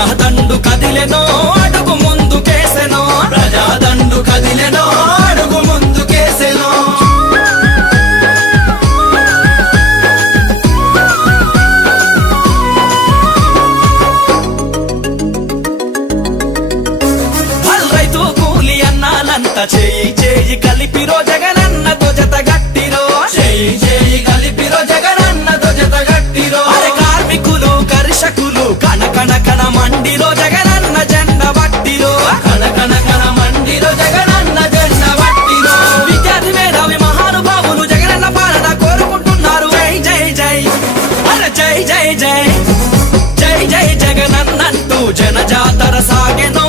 ప్రజాదండు కదిలెనో అడుగు ముందుకేసెనో ప్రజాదండు కదిలెనో అడుగు ముందుకేసెనో రైతు కూలి అన్నాలంత చేయి చేయి కలిపిరో జగనన్నతో జత గట్టిరో చేయి చేయి కలిపిరో జగనన్నతో జత గట్టిరో అరే కార్మికులు కర్షకులు కణ కణ కణ మండిరో జగనన్న జెండ బట్టిరో కణ కణ కణ మండిరో జగనన్న జెండ బట్టిరో విద్యార్థి మేధావి మహానుభావులు జగనన్న పాలన కోరుకుంటున్నారు జై జై జై అరే జై జై జై జై జై జగనన్నంటూ జనజాతర సాగెనో